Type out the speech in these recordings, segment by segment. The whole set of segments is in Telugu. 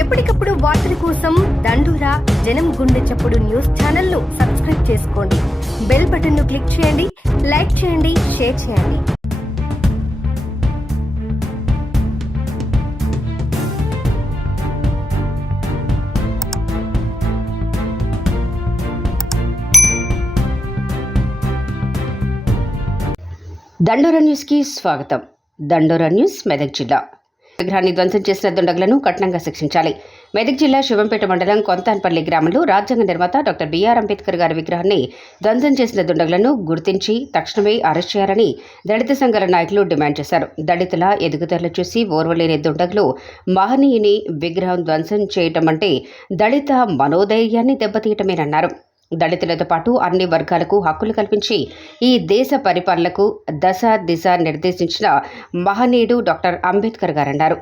ఎప్పటికప్పుడు వార్తల కోసం దండూరా జనం గుండె చప్పుడు న్యూస్ ఛానల్ ను సబ్స్క్రైబ్ చేసుకోండి. బెల్ బటన్ ను క్లిక్ చేయండి, లైక్ చేయండి, షేర్ చేయండి. దండోరా న్యూస్ కి స్వాగతం. దండోరా న్యూస్. మెదక్ జిల్లా విగ్రహాన్ని ధ్వంసం చేసిన దుండగులను కఠినంగా శిక్షించాలి. మెదక్ జిల్లా శివంపేట మండలం కొంతాన్పల్లి గ్రామంలో రాజ్యాంగ నిర్మాత డాక్టర్ బిఆర్ అంబేద్కర్ గారి విగ్రహాన్ని ధ్వంసం చేసిన దుండగులను గుర్తించి తక్షణమే అరెస్ట్ చేయాలని దళిత సంఘాల నాయకులు డిమాండ్ చేశారు. దళితుల ఎదుగుదల చూసి ఓర్వలేని దుండగులు మహనీయుని విగ్రహం ధ్వంసం చేయటం అంటే దళిత మనోధైర్యాన్ని దెబ్బతీయటమేనన్నారు. దళితులతో పాటు అన్ని వర్గాలకు హక్కులు కల్పించి ఈ దేశ పరిపాలనకు దశ దిశ నిర్దేశించిన మహనీయుడు డాక్టర్ అంబేద్కర్ గారన్నారు.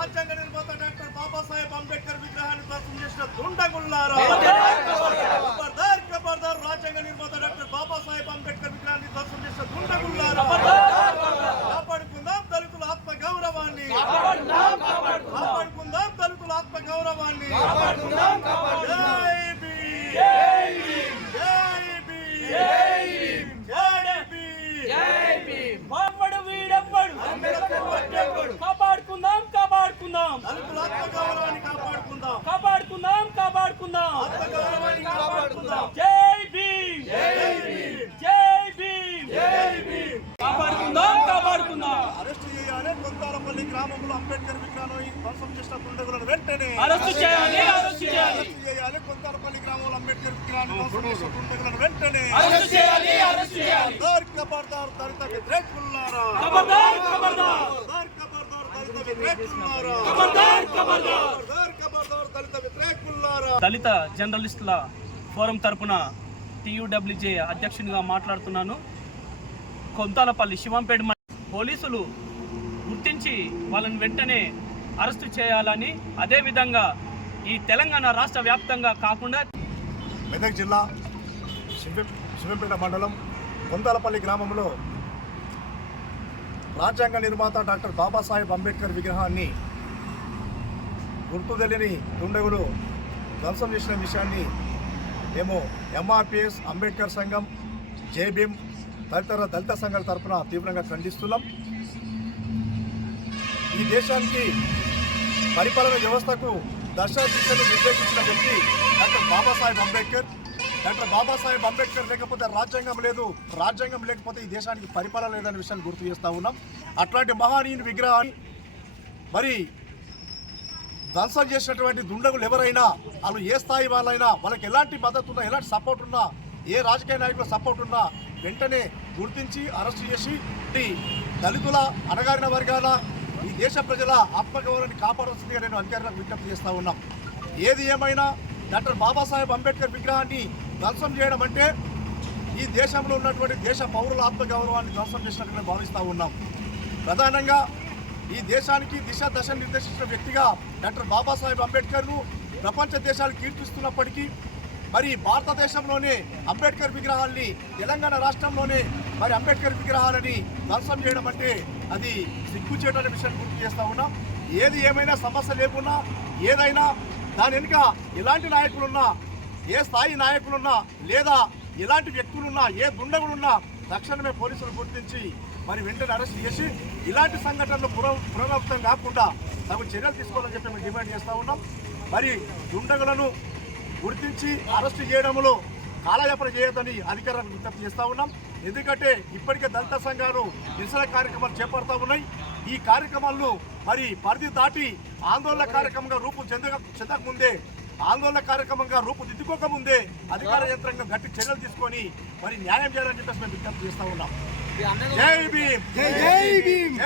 రాజ్యాంగ నిర్మాత డాక్టర్ బాబాసాహెబ్ అంబేద్కర్ విగ్రహాన్ని ధ్వంసం చేసిన దుండగుల్లారా, రాజ్యాంగ నిర్మాత డాక్టర్ బాబాసాహెబ్ అంబేద్కర్ విగ్రహాన్ని ధ్వంసం చేసిన దుండగుల్లారా, కాపాడుకుందాం దళితుల ఆత్మ గౌరవాన్ని, కాపాడుకుందాం దళితుల ఆత్మ గౌరవాన్ని. కొంతాలపల్లి గ్రామంలో అంబేద్కర్ విగ్రహాన్ని ధ్వంసం చేసిన దుండగులను వెంటనే అరెస్ట్ చేయాలి. కొంతాలపల్లి గ్రామంలో అంబేద్కర్ విగ్రహాన్ని ధ్వంసం చేసిన దుండగులను వెంటనే అరెస్ట్ చేయాలి. ఖబర్దార్ దళిత వ్యతిరేకులారా, దళిత జర్నలిస్టుల ఫోరం తరపున TUWJ అధ్యక్షునిగా మాట్లాడుతున్నాను. కొంతాలపల్లి శివంపేట పోలీసులు గుర్తించి వాళ్ళని వెంటనే అరెస్టు చేయాలని, అదేవిధంగా ఈ తెలంగాణ రాష్ట్ర వ్యాప్తంగా కాకుండా మెదక్ జిల్లా శివంపేట మండలం కొంతాలపల్లి గ్రామంలో రాజ్యాంగ నిర్మాత డాక్టర్ బాబాసాహెబ్ అంబేద్కర్ విగ్రహాన్ని గుర్తు తెలియని దుండగులు ధ్వంసం చేసిన విషయాన్ని మేము MRPS అంబేద్కర్ సంఘం, JBIM తదితర దళిత సంఘాల తరఫున తీవ్రంగా ఖండిస్తున్నాం. ఈ దేశానికి పరిపాలన వ్యవస్థకు దశ దిశను నిర్దేశించిన వ్యక్తి డాక్టర్ బాబాసాహెబ్ అంబేద్కర్. డాక్టర్ బాబాసాహెబ్ అంబేద్కర్ లేకపోతే రాజ్యాంగం లేదు, రాజ్యాంగం లేకపోతే ఈ దేశానికి పరిపాలన లేదనే విషయాన్ని గుర్తు చేస్తూ ఉన్నాం. అట్లాంటి మహనీయుని విగ్రహాన్ని మరి ధ్వంసం చేసినటువంటి దుండగులు ఎవరైనా, వాళ్ళు ఏ స్థాయి వాళ్ళైనా, వాళ్ళకి ఎలాంటి మద్దతు ఉన్నా, ఎలాంటి సపోర్ట్ ఉన్నా, ఏ రాజకీయ నాయకుల సపోర్ట్ ఉన్నా వెంటనే గుర్తించి అరెస్టు చేసి దళితుల, అణగారిన వర్గాల, ఈ దేశ ప్రజల ఆత్మగౌరవాన్ని కాపాడాల్సిందిగా నేను అధికారులకు విజ్ఞప్తి చేస్తూ ఉన్నాం. ఏది ఏమైనా డాక్టర్ బాబాసాహెబ్ అంబేద్కర్ విగ్రహాన్ని ధ్వంసం చేయడం అంటే ఈ దేశంలో ఉన్నటువంటి దేశ పౌరుల ఆత్మగౌరవాన్ని ధ్వంసం చేసినట్టుగా భావిస్తూ ఉన్నాం. ప్రధానంగా ఈ దేశానికి దశ నిర్దేశించిన వ్యక్తిగా డాక్టర్ బాబాసాహెబ్ అంబేద్కర్ను ప్రపంచ దేశాలు కీర్తిస్తున్నప్పటికీ మరి భారతదేశంలోనే అంబేద్కర్ విగ్రహాల్ని, తెలంగాణ రాష్ట్రంలోనే మరి అంబేద్కర్ విగ్రహాలని ధ్వంసం చేయడం అంటే అది సిగ్గుచేటనే విషయాన్ని గుర్తు చేస్తూ ఉన్నాం. ఏది ఏమైనా సమస్య లేకున్నా, ఏదైనా దాని వెనుక ఎలాంటి నాయకులున్నా, ఏ స్థాయి నాయకులున్నా, లేదా ఎలాంటి వ్యక్తులున్నా, ఏ దుండగులున్నా తక్షణమే పోలీసులు గుర్తించి మరి వెంటనే అరెస్ట్ చేసి ఇలాంటి సంఘటనలు పునరావృతం కాకుండా తగు చర్యలు తీసుకోవాలని చెప్పి మేము డిమాండ్ చేస్తూ ఉన్నాం. మరి దుండగులను గుర్తించి అరెస్టు చేయడంలో కాలయాపన చేయొద్దని అధికారులకు విజ్ఞప్తి చేస్తూ ఉన్నాం. ఎందుకంటే ఇప్పటికే దళిత సంఘాలు నిరసన కార్యక్రమాలు చేపడతా ఉన్నాయి. ఈ కార్యక్రమాలను మరి పరిధి దాటి ఆందోళన కార్యక్రమంగా రూపు చెందకముందే, ఆందోళన కార్యక్రమంగా రూపుదిద్దుకోకముందే అధికార యంత్రాంగం గట్టి చర్యలు తీసుకొని మరి న్యాయం చేయాలని చెప్పేసి మేము విజ్ఞప్తి చేస్తూ ఉన్నాం. జై భీమ్, జై భీమ్.